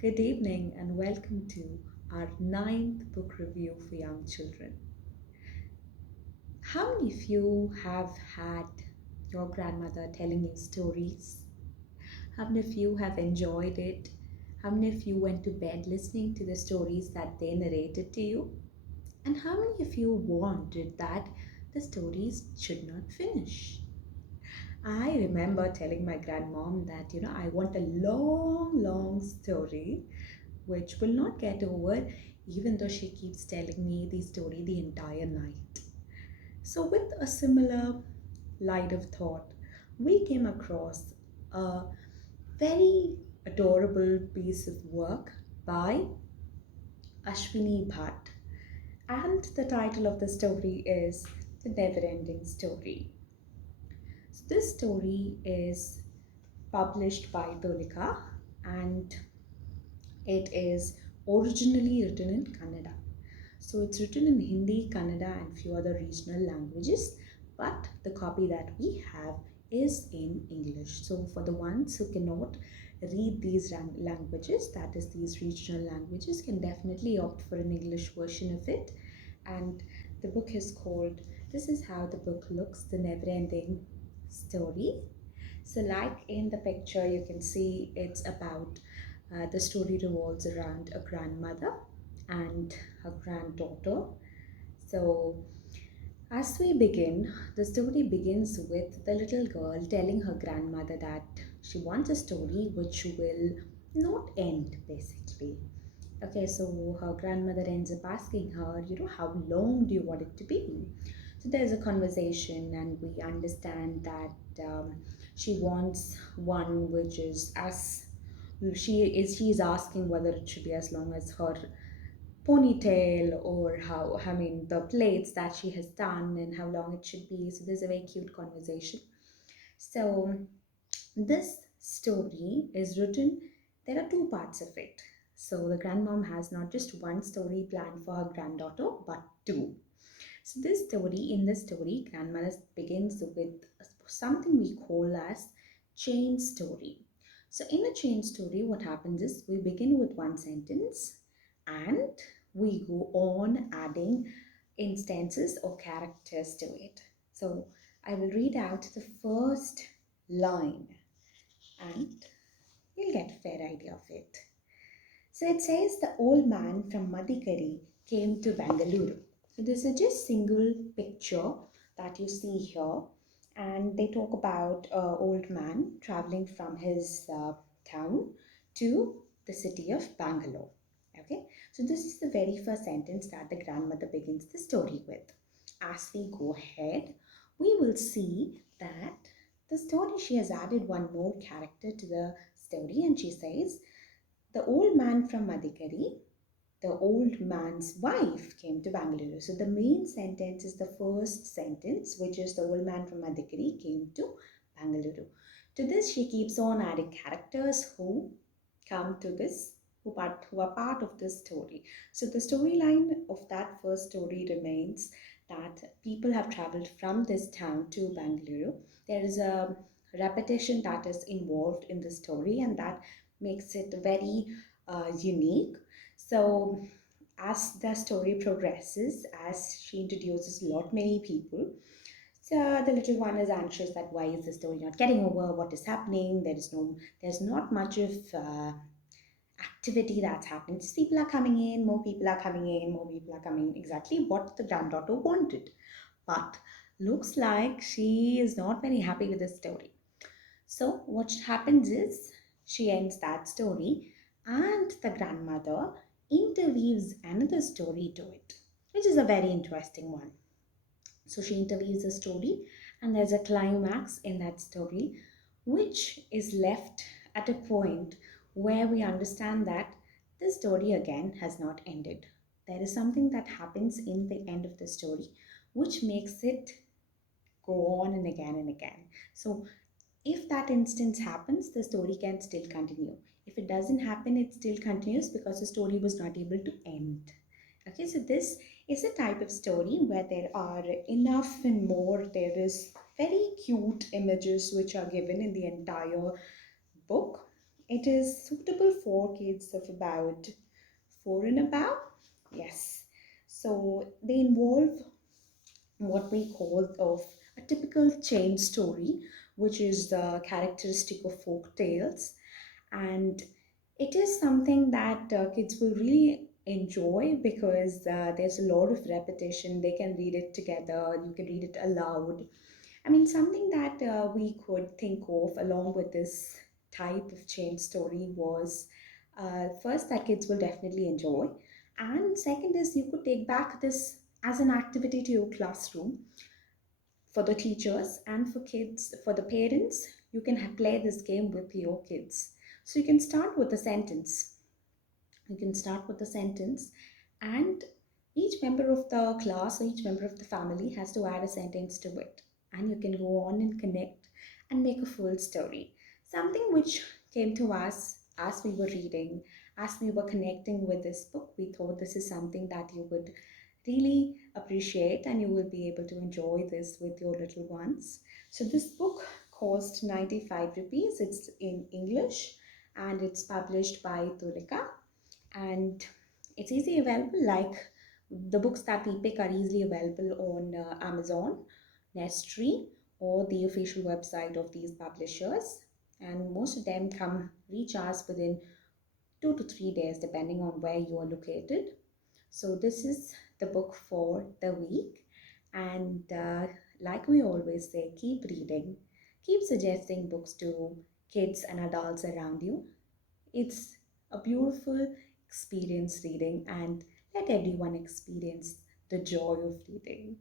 Good evening and welcome to our ninth book review for young children. How many of you have had your grandmother telling you stories? How many of you have enjoyed it? How many of you went to bed listening to the stories that they narrated to you? And how many of you wanted that the stories should not finish? I remember telling my grandmom that, I want a long, long story which will not get over even though she keeps telling me the story the entire night. So, with a similar light of thought, we came across a very adorable piece of work by Ashwini Bhat, and the title of the story is The Neverending Story. So, this story is published by Tulika and it is originally written in Kannada. So it's written in Hindi, Kannada, and few other regional languages, but the copy that we have is in English. So for the ones who cannot read these languages, that is these regional languages, can definitely opt for an English version of it. And the book is called This is How the Book Looks, The Neverending Story. So, like in the picture, you can see it's about the story revolves around a grandmother and her granddaughter. So, as we begin, the story begins with the little girl telling her grandmother that she wants a story which will not end basically. Okay, so her grandmother ends up asking her, how long do you want it to be? So there's a conversation, and we understand that she wants one which is as she's asking whether it should be as long as her ponytail or how I mean the plaits that she has done and how long it should be. So there's a very cute conversation. So this story is written, there are two parts of it. So the grandmom has not just one story planned for her granddaughter, but two. So in this story, grandmother begins with something we call as chain story. So in a chain story, what happens is we begin with one sentence and we go on adding instances or characters to it. So I will read out the first line and you'll get a fair idea of it. So it says the old man from Madikari came to Bangalore. So this is just single picture that you see here, and they talk about an old man traveling from his town to the city of Bangalore. Okay, so this is the very first sentence that the grandmother begins the story with. As we go ahead, we will see that the story she has added one more character to the story, and she says the old man from Madikari, the old man's wife came to Bangalore. So the main sentence is the first sentence, which is the old man from Madikari came to Bangalore. To this, she keeps on adding characters who come to this, who are part of this story. So the storyline of that first story remains that people have traveled from this town to Bangalore. There is a repetition that is involved in the story, and that makes it very unique. So as the story progresses, as she introduces a lot many people, so the little one is anxious that why is the story not getting over? What is happening? There's not much of activity that's happening. Just people are coming in, more people are coming in, more people are coming. Exactly what the granddaughter wanted, but looks like she is not very happy with the story. So what happens is she ends that story, and the grandmother interweaves another story to it, which is a very interesting one. So she interviews the story, and there's a climax in that story, which is left at a point where we understand that the story again has not ended. There is something that happens in the end of the story which makes it go on and again and again. So if that instance happens, the story can still continue. If it doesn't happen, it still continues because the story was not able to end. Okay, so this is a type of story where there are enough and more. There is very cute images which are given in the entire book. It is suitable for kids of about 4 and above. Yes. So they involve what we call of a typical chain story, which is the characteristic of folk tales, and it is something that kids will really enjoy because there's a lot of repetition. They can read it together, you can read it aloud. I mean, something that we could think of along with this type of chain story was first that kids will definitely enjoy, and second is you could take back this as an activity to your classroom for the teachers and for kids, for the parents. You can play this game with your kids. So you can start with a sentence. You can start with a sentence, and each member of the class or each member of the family has to add a sentence to it. And you can go on and connect and make a full story. Something which came to us as we were reading, as we were connecting with this book. We thought this is something that you would really appreciate and you will be able to enjoy this with your little ones. So this book cost 95 rupees. It's in English and it's published by Tulika, and it's easily available. Like the books that we pick are easily available on Amazon, Nestry, or the official website of these publishers, and most of them come reach us within 2 to 3 days depending on where you are located. So this is the book for the week, and like we always say, keep reading, keep suggesting books to kids and adults around you. It's a beautiful experience reading, and let everyone experience the joy of reading.